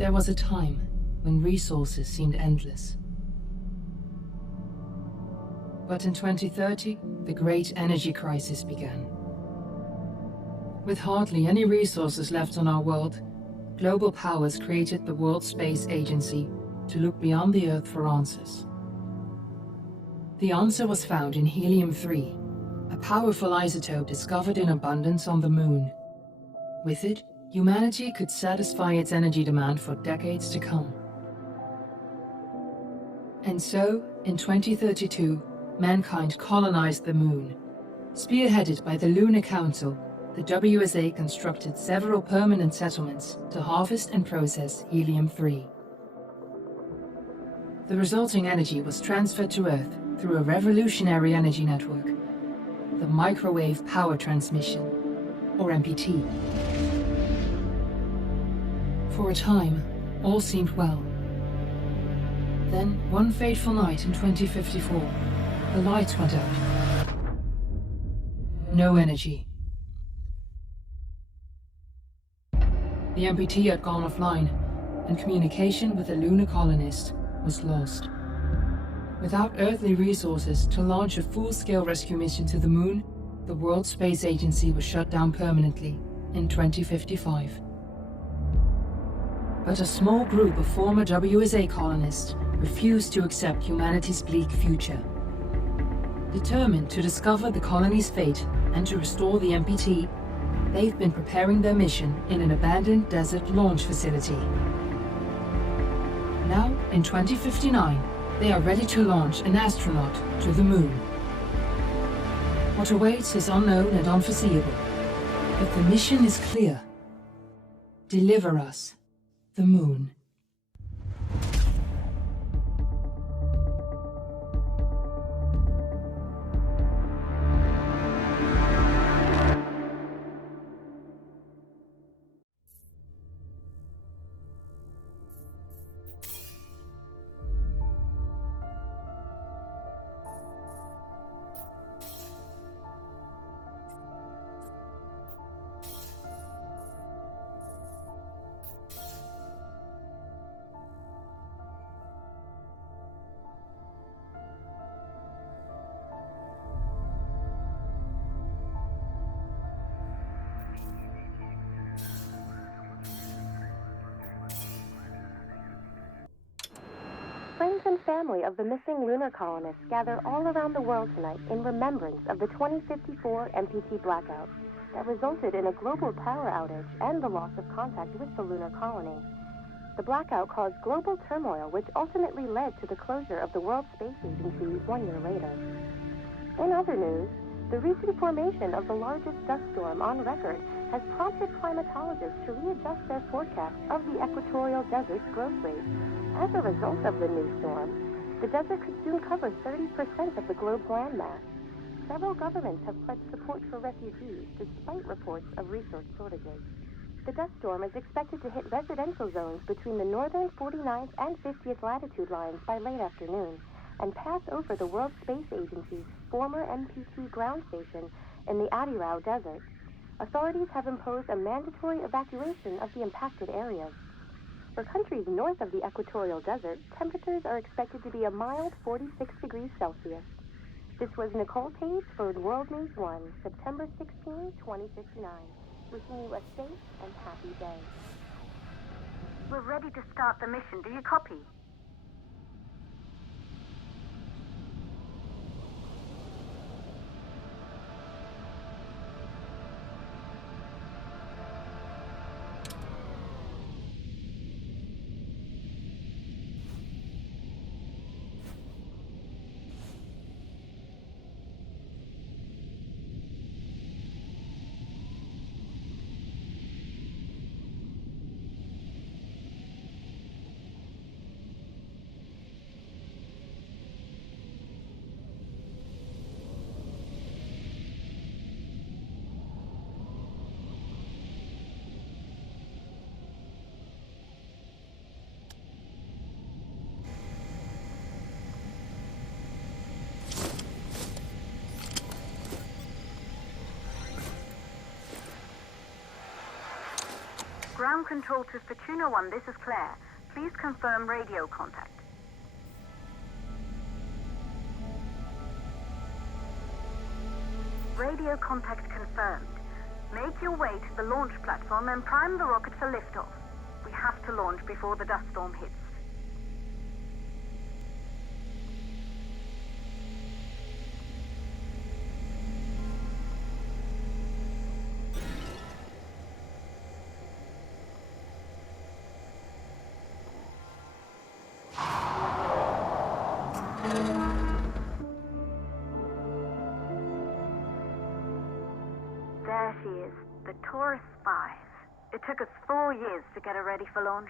There was a time when resources seemed endless. But in 2030, the great energy crisis began. With hardly any resources left on our world, global powers created the World Space Agency to look beyond the Earth for answers. The answer was found in helium-3, a powerful isotope discovered in abundance on the Moon. With it, humanity could satisfy its energy demand for decades to come. And so, in 2032, mankind colonized the Moon. Spearheaded by the Lunar Council, the WSA constructed several permanent settlements to harvest and process helium-3. The resulting energy was transferred to Earth through a revolutionary energy network, the Microwave Power Transmission, or MPT. For a time, all seemed well. Then, one fateful night in 2054, the lights went out. No energy. The MPT had gone offline, and communication with the lunar colonist was lost. Without earthly resources to launch a full-scale rescue mission to the Moon, the World Space Agency was shut down permanently in 2055. But a small group of former WSA colonists refused to accept humanity's bleak future. Determined to discover the colony's fate and to restore the MPT, they've been preparing their mission in an abandoned desert launch facility. Now, in 2059, they are ready to launch an astronaut to the Moon. What awaits is unknown and unforeseeable, but the mission is clear. Deliver us the Moon. Friends and family of the missing lunar colonists gather all around the world tonight in remembrance of the 2054 MPT blackout that resulted in a global power outage and the loss of contact with the lunar colony. The blackout caused global turmoil, which ultimately led to the closure of the World Space Agency 1 year later. In other news, the recent formation of the largest dust storm on record has prompted climatologists to readjust their forecast of the equatorial desert's growth rate. As a result of the new storm, the desert could soon cover 30% of the globe's landmass. Several governments have pledged support for refugees despite reports of resource shortages. The dust storm is expected to hit residential zones between the northern 49th and 50th latitude lines by late afternoon and pass over the World Space Agency's former MPT ground station in the Adirau Desert. Authorities have imposed a mandatory evacuation of the impacted areas. For countries north of the equatorial desert, temperatures are expected to be a mild 46 degrees Celsius. This was Nicole Page for World News 1, September 16, 2059. Wishing you a safe and happy day. We're ready to start the mission. Do you copy? Ground control to Fortuna 1, this is Claire. Please confirm radio contact. Radio contact confirmed. Make your way to the launch platform and prime the rocket for liftoff. We have to launch before the dust storm hits. There she is, the Taurus 5. It took us 4 years to get her ready for launch.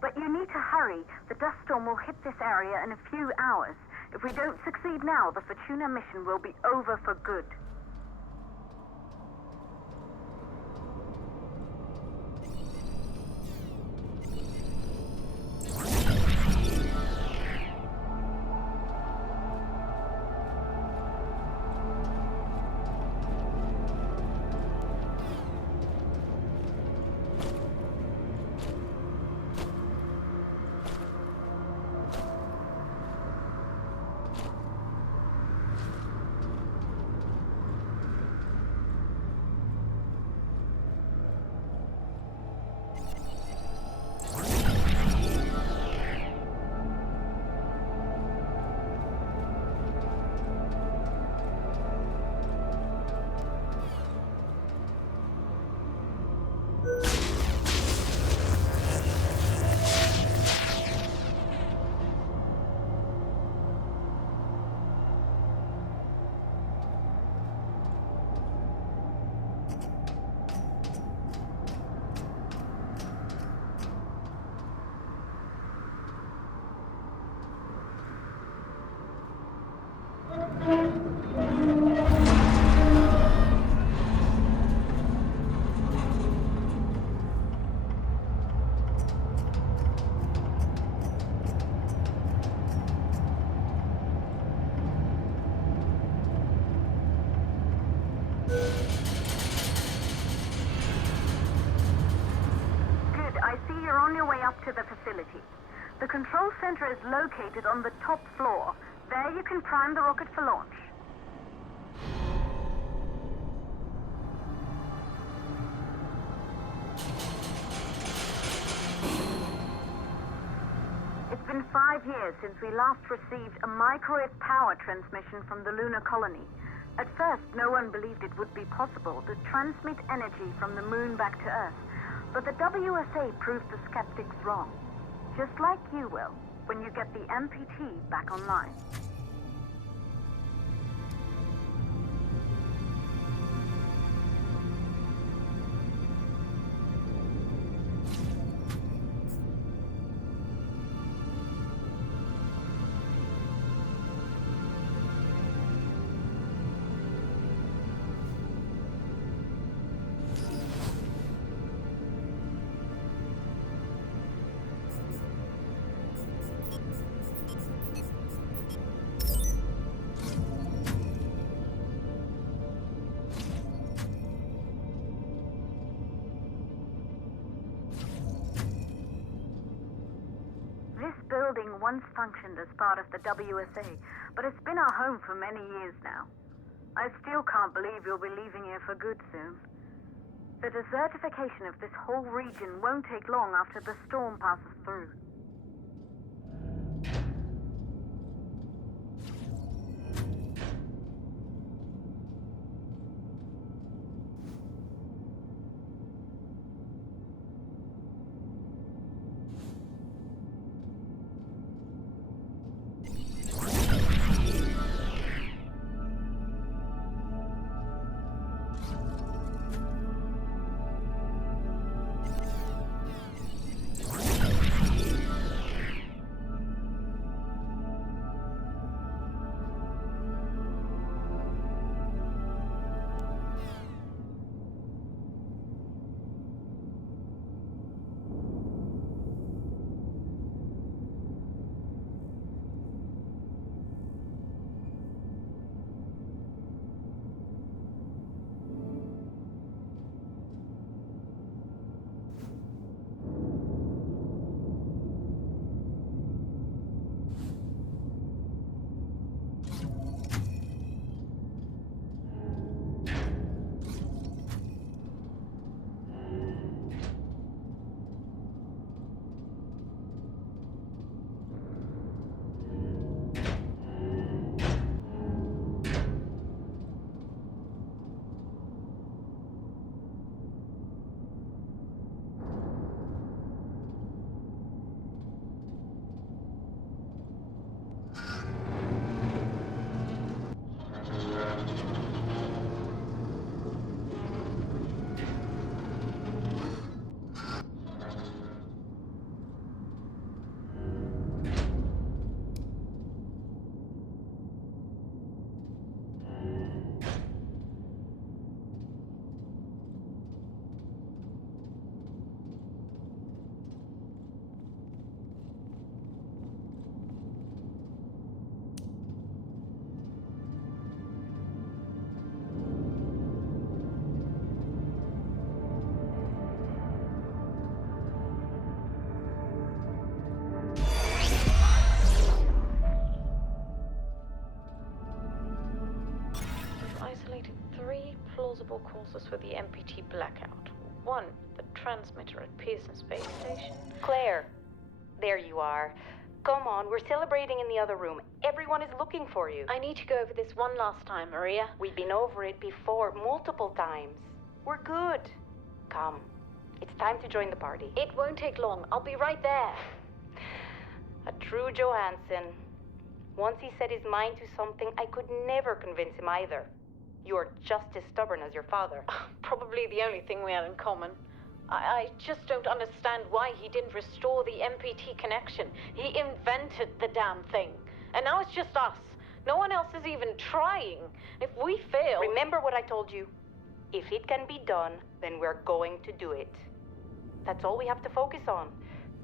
But you need to hurry. The dust storm will hit this area in a few hours. If we don't succeed now, the Fortuna mission will be over for good. To the facility. The control center is located on the top floor. There you can prime the rocket for launch. It's been 5 years since we last received a microwave power transmission from the lunar colony. At first, no one believed it would be possible to transmit energy from the moon back to Earth. But the WSA proved the skeptics wrong. Just like you will, when you get the MPT back online. This building once functioned as part of the WSA, but it's been our home for many years now. I still can't believe you'll be leaving here for good soon. The desertification of this whole region won't take long after the storm passes through. Isolated 3 plausible causes for the MPT blackout. 1, the transmitter at Pearson Space Station. Claire, there you are. Come on, we're celebrating in the other room. Everyone is looking for you. I need to go over this one last time, Maria. We've been over it before, multiple times. We're good. Come, it's time to join the party. It won't take long. I'll be right there. A true Johansson. Once he set his mind to something, I could never convince him either. You're just as stubborn as your father. Probably the only thing we have in common. I just don't understand why he didn't restore the MPT connection. He invented the damn thing. And now it's just us. No one else is even trying. If we fail... Remember what I told you. If it can be done, then we're going to do it. That's all we have to focus on.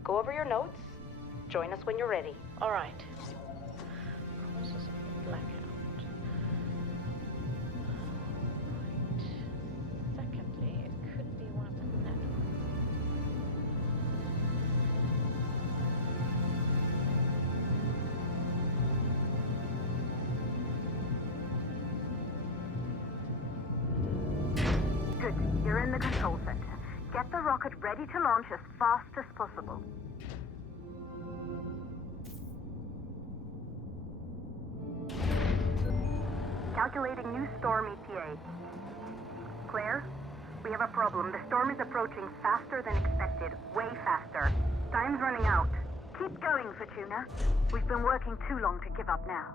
Go over your notes. Join us when you're ready. All right. Causes of the blackout. Right. Secondly, it could be one of the networks. Good. You're in the control center. Get the rocket ready to launch as fast as possible. Calculating new storm ETA. Claire, we have a problem. The storm is approaching faster than expected. Way faster. Time's running out. Keep going, Fortuna. We've been working too long to give up now.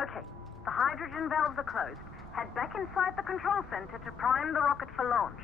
Okay, the hydrogen valves are closed. Head back inside the control center to prime the rocket for launch.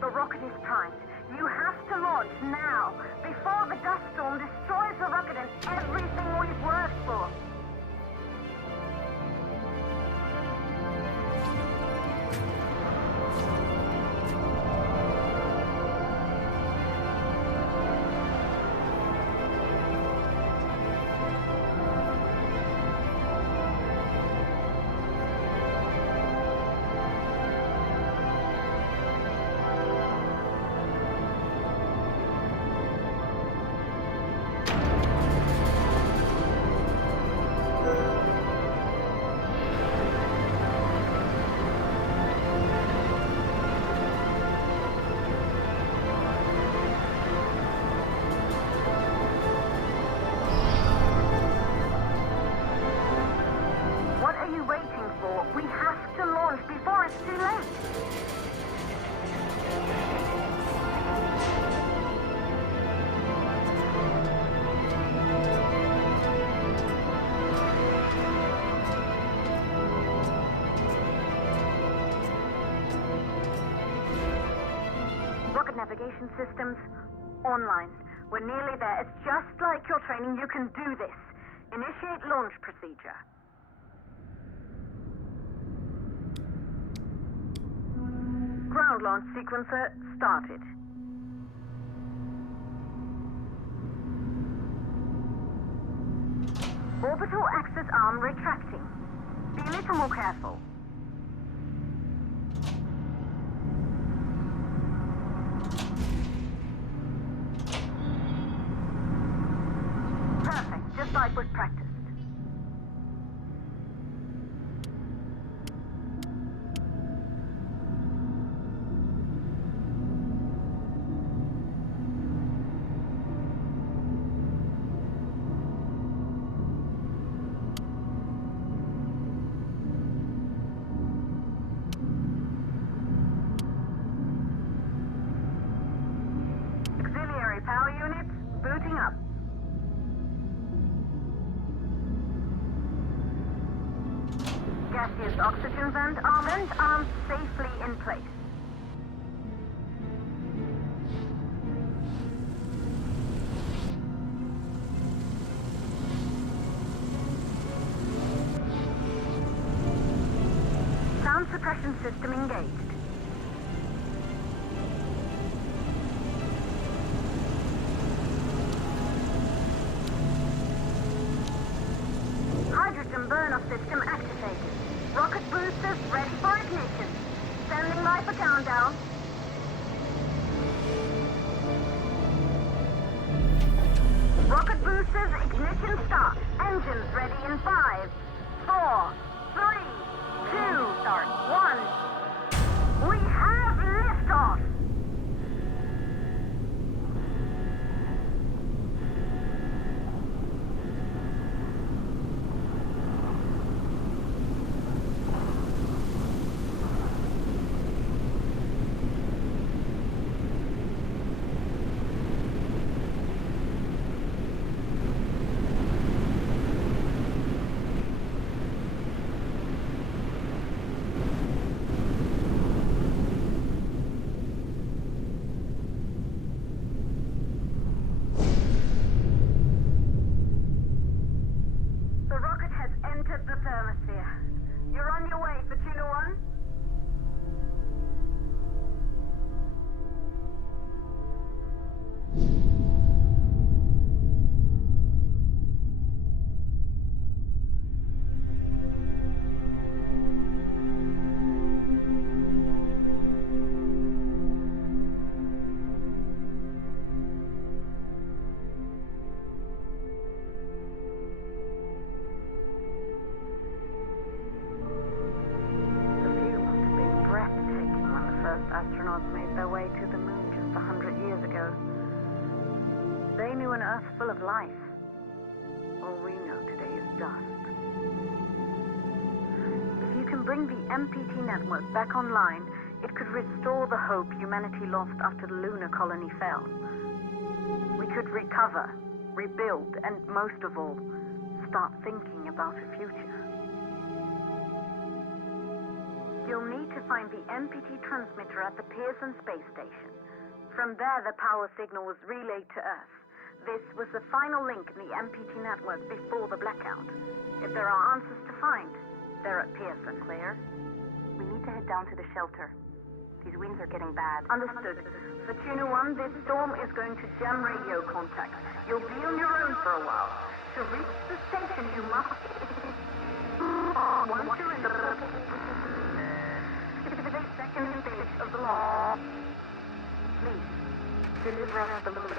The rocket is primed. You have to launch now, before the dust storm destroys the rocket and everything we've worked for. We have to launch before it's too late. Rocket navigation systems online. We're nearly there. It's just like your training. You can do this. Initiate launch procedure. Ground launch sequencer started. Orbital access arm retracting. Be a little more careful. Perfect, just like was practiced. Power units booting up. Gaseous oxygen vent arms safely in place. Sound suppression system engaged. Burn-off system activated. Rocket boosters ready for ignition. Standing by for countdown. Rocket boosters ignition start. Engines ready in 5, 4, 3, 2, start 1. We have liftoff. to the moon just 100 years ago. They knew an Earth full of life. All we know today is dust. If you can bring the MPT network back online, it could restore the hope humanity lost after the lunar colony fell. We could recover, rebuild, and most of all, start thinking about a future. You'll need to find the MPT transmitter at the Pearson space station. From there, the power signal was relayed to Earth. This was the final link in the MPT network before the blackout. If there are answers to find, they're at Pearson. Claire, we need to head down to the shelter. These winds are getting bad. Understood. For Tuna 1, this storm is going to jam radio contact. You'll be on your own for a while. To reach the station, you must... Once you're in the... second stage of the launch. Please, deliver us the moon.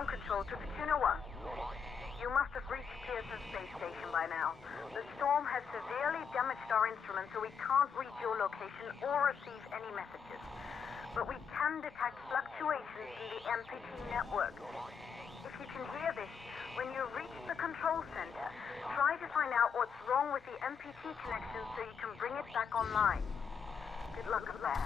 Control to Tuna 1. You must have reached Pearson Space Station by now. The storm has severely damaged our instruments, so we can't reach your location or receive any messages. But we can detect fluctuations in the MPT network. If you can hear this, when you reach the control center, try to find out what's wrong with the MPT connection so you can bring it back online. Good luck with that.